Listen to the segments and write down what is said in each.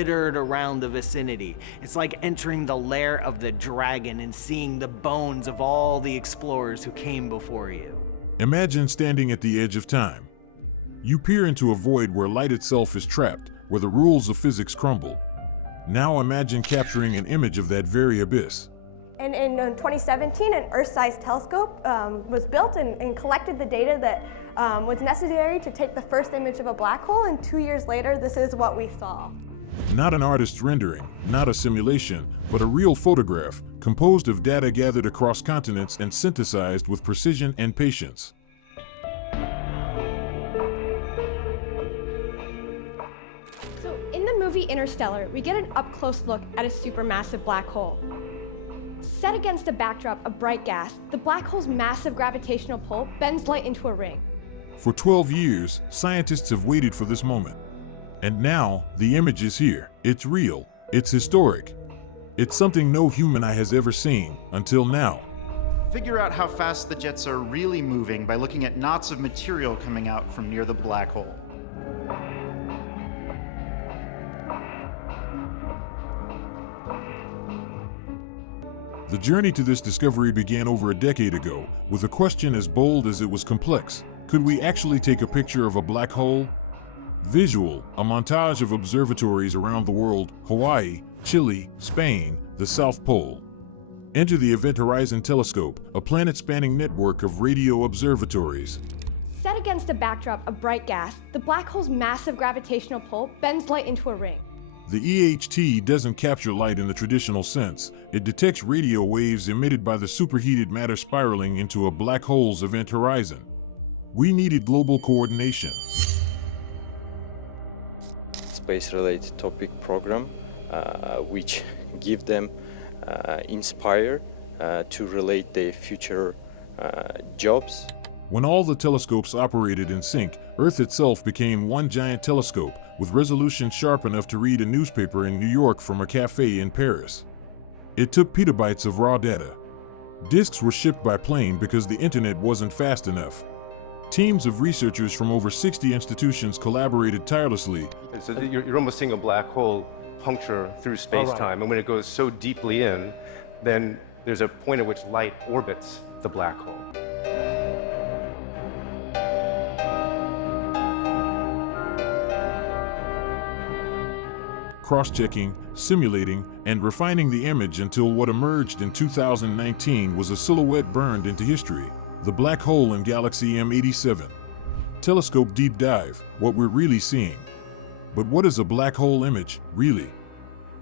littered around the vicinity. It's like entering the lair of the dragon and seeing the bones of all the explorers who came before you. Imagine standing at the edge of time. You peer into a void where light itself is trapped, where the rules of physics crumble. Now imagine capturing an image of that very abyss. And in 2017, an Earth-sized telescope was built and collected the data that was necessary to take the first image of a black hole, and 2 years later, this is what we saw. Not an artist's rendering, not a simulation, but a real photograph composed of data gathered across continents and synthesized with precision and patience. So in the movie Interstellar, we get an up-close look at a supermassive black hole. Set against a backdrop of bright gas, the black hole's massive gravitational pull bends light into a ring. For 12 years, scientists have waited for this moment. And now, the image is here. It's real. It's historic. It's something no human eye has ever seen, until now. Figure out how fast the jets are really moving by looking at knots of material coming out from near the black hole. The journey to this discovery began over a decade ago, with a question as bold as it was complex. Could we actually take a picture of a black hole? Visual, a montage of observatories around the world: Hawaii, Chile, Spain, the South Pole. Enter the Event Horizon Telescope, a planet-spanning network of radio observatories. Set against a backdrop of bright gas, the black hole's massive gravitational pull bends light into a ring. The EHT doesn't capture light in the traditional sense. It detects radio waves emitted by the superheated matter spiraling into a black hole's event horizon. We needed global coordination. Space-related topic program, which give them inspire to relate their future jobs. When all the telescopes operated in sync, Earth itself became one giant telescope with resolution sharp enough to read a newspaper in New York from a cafe in Paris. It took petabytes of raw data. Disks were shipped by plane because the internet wasn't fast enough. Teams of researchers from over 60 institutions collaborated tirelessly. So you're almost seeing a black hole puncture through space-time, and when it goes so deeply in, then there's a point at which light orbits the black hole. Cross-checking, simulating, and refining the image until what emerged in 2019 was a silhouette burned into history: the black hole in Galaxy M87. Telescope Deep Dive, what we're really seeing. But what is a black hole image, really?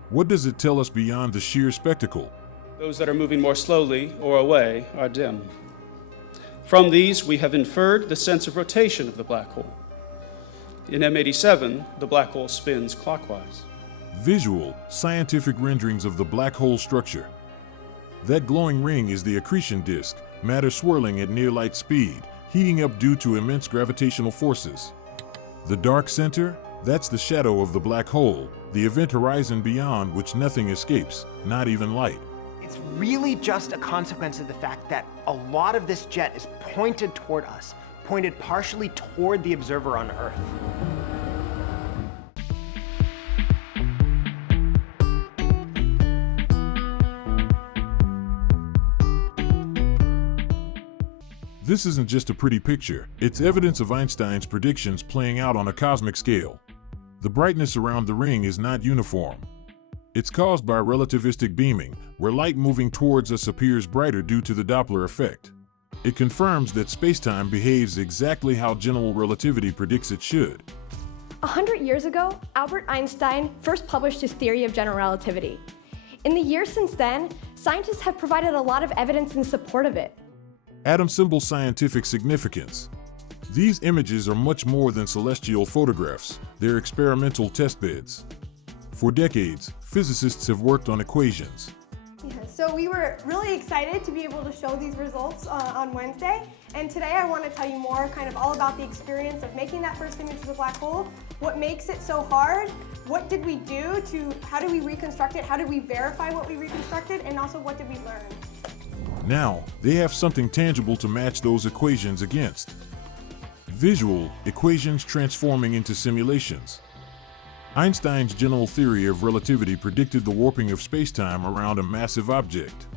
What does it tell us beyond the sheer spectacle? Those that are moving more slowly or away are dim. From these, we have inferred the sense of rotation of the black hole. In M87, the black hole spins clockwise. Visual, scientific renderings of the black hole structure. That glowing ring is the accretion disk, matter swirling at near light speed, heating up due to immense gravitational forces. The dark center? That's the shadow of the black hole, the event horizon beyond which nothing escapes, not even light. It's really just a consequence of the fact that a lot of this jet is pointed toward us, pointed partially toward the observer on Earth. This isn't just a pretty picture, it's evidence of Einstein's predictions playing out on a cosmic scale. The brightness around the ring is not uniform. It's caused by relativistic beaming, where light moving towards us appears brighter due to the Doppler effect. It confirms that spacetime behaves exactly how general relativity predicts it should. 100 years ago, Albert Einstein first published his theory of general relativity. In the years since then, scientists have provided a lot of evidence in support of it. Atom symbol scientific significance. These images are much more than celestial photographs, they're experimental testbeds. For decades, physicists have worked on equations. So we were really excited to be able to show these results on Wednesday, and today I want to tell you more kind of all about the experience of making that first image of the black hole, what makes it so hard, what did we do how do we reconstruct it, how did we verify what we reconstructed, and also what did we learn. Now, they have something tangible to match those equations against. Visual, equations transforming into simulations. Einstein's general theory of relativity predicted the warping of spacetime around a massive object.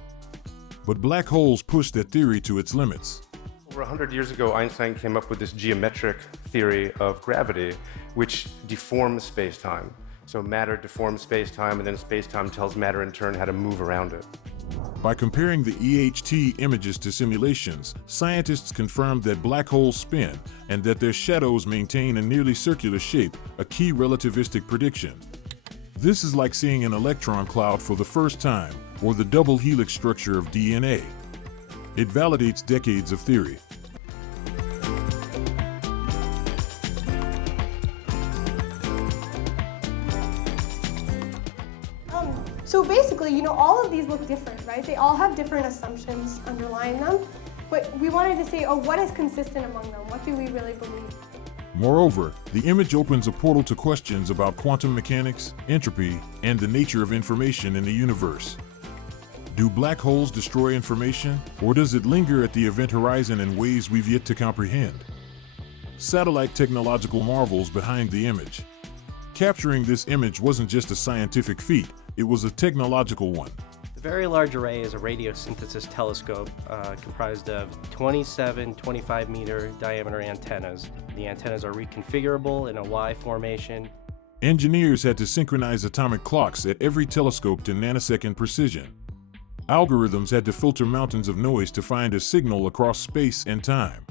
But black holes pushed that theory to its limits. Over 100 years ago, Einstein came up with this geometric theory of gravity, which deforms space-time. So matter deforms space-time, and then space-time tells matter in turn how to move around it. By comparing the EHT images to simulations, scientists confirmed that black holes spin and that their shadows maintain a nearly circular shape, a key relativistic prediction. This is like seeing an electron cloud for the first time, or the double helix structure of DNA. It validates decades of theory. So basically, all of these look different, right? They all have different assumptions underlying them, but we wanted to say, what is consistent among them? What do we really believe? Moreover, the image opens a portal to questions about quantum mechanics, entropy, and the nature of information in the universe. Do black holes destroy information, or does it linger at the event horizon in ways we've yet to comprehend? Satellite technological marvels behind the image. Capturing this image wasn't just a scientific feat, it was a technological one. The Very Large Array is a radiosynthesis telescope comprised of 27, 25-meter diameter antennas. The antennas are reconfigurable in a Y formation. Engineers had to synchronize atomic clocks at every telescope to nanosecond precision. Algorithms had to filter mountains of noise to find a signal across space and time.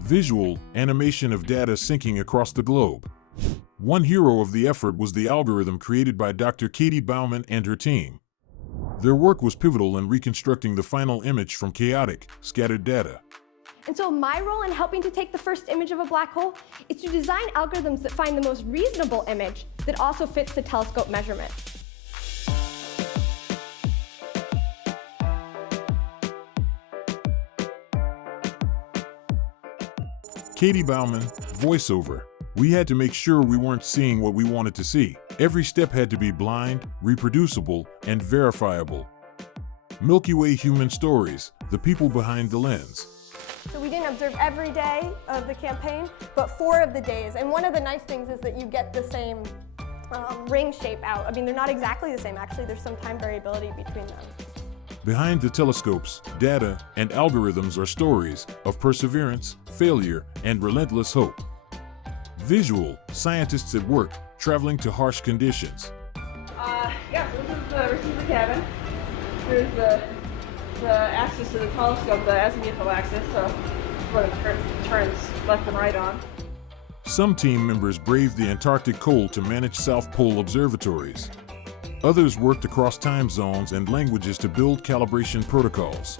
Visual, animation of data syncing across the globe. One hero of the effort was the algorithm created by Dr. Katie Bauman and her team. Their work was pivotal in reconstructing the final image from chaotic, scattered data. And so my role in helping to take the first image of a black hole is to design algorithms that find the most reasonable image that also fits the telescope measurement. Katie Bauman, voiceover. We had to make sure we weren't seeing what we wanted to see. Every step had to be blind, reproducible, and verifiable. Milky Way Human Stories, the people behind the lens. So we didn't observe every day of the campaign, but 4 of the days. And one of the nice things is that you get the same ring shape out. I mean, they're not exactly the same, actually. There's some time variability between them. Behind the telescopes, data, and algorithms are stories of perseverance, failure, and relentless hope. Visual, scientists at work, traveling to harsh conditions. Yeah, so this is the receiver cabin. Here's the axis of the telescope, the azimuthal axis, so where the curtain turns left and right on. Some team members braved the Antarctic cold to manage South Pole observatories. Others worked across time zones and languages to build calibration protocols.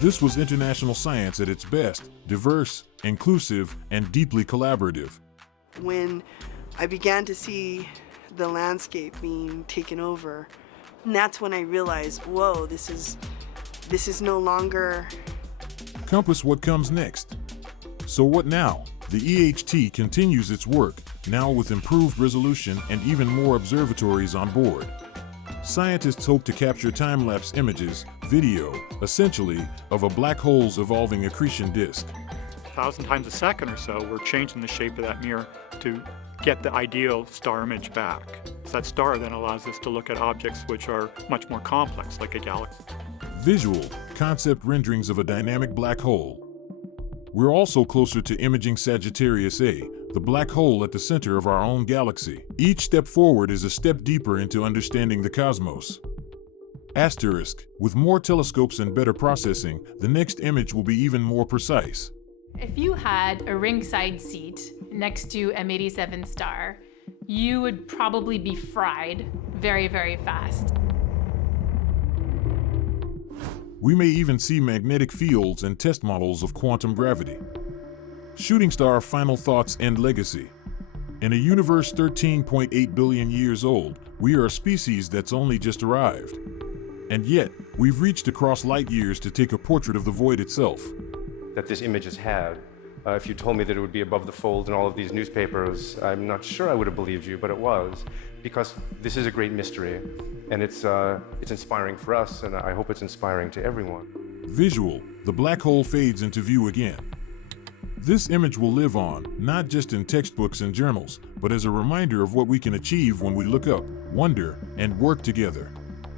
This was international science at its best, diverse, inclusive, and deeply collaborative. When I began to see the landscape being taken over, and that's when I realized, whoa, this is no longer... Compass what comes next. So what now? The EHT continues its work, now with improved resolution and even more observatories on board. Scientists hope to capture time-lapse images, video, essentially, of a black hole's evolving accretion disk. 1,000 times a second or so, we're changing the shape of that mirror to get the ideal star image back. So that star then allows us to look at objects which are much more complex, like a galaxy. Visual, concept renderings of a dynamic black hole. We're also closer to imaging Sagittarius A, the black hole at the center of our own galaxy. Each step forward is a step deeper into understanding the cosmos. Asterisk, with more telescopes and better processing, the next image will be even more precise. If you had a ringside seat next to M87 star, you would probably be fried very, very fast. We may even see magnetic fields and test models of quantum gravity. Shooting star final thoughts and legacy. In a universe 13.8 billion years old, we are a species that's only just arrived. And yet, we've reached across light years to take a portrait of the void itself. That this image has had. If you told me that it would be above the fold in all of these newspapers, I'm not sure I would have believed you, but it was. Because this is a great mystery, and it's inspiring for us, and I hope it's inspiring to everyone. Visual, the black hole fades into view again. This image will live on, not just in textbooks and journals, but as a reminder of what we can achieve when we look up, wonder, and work together.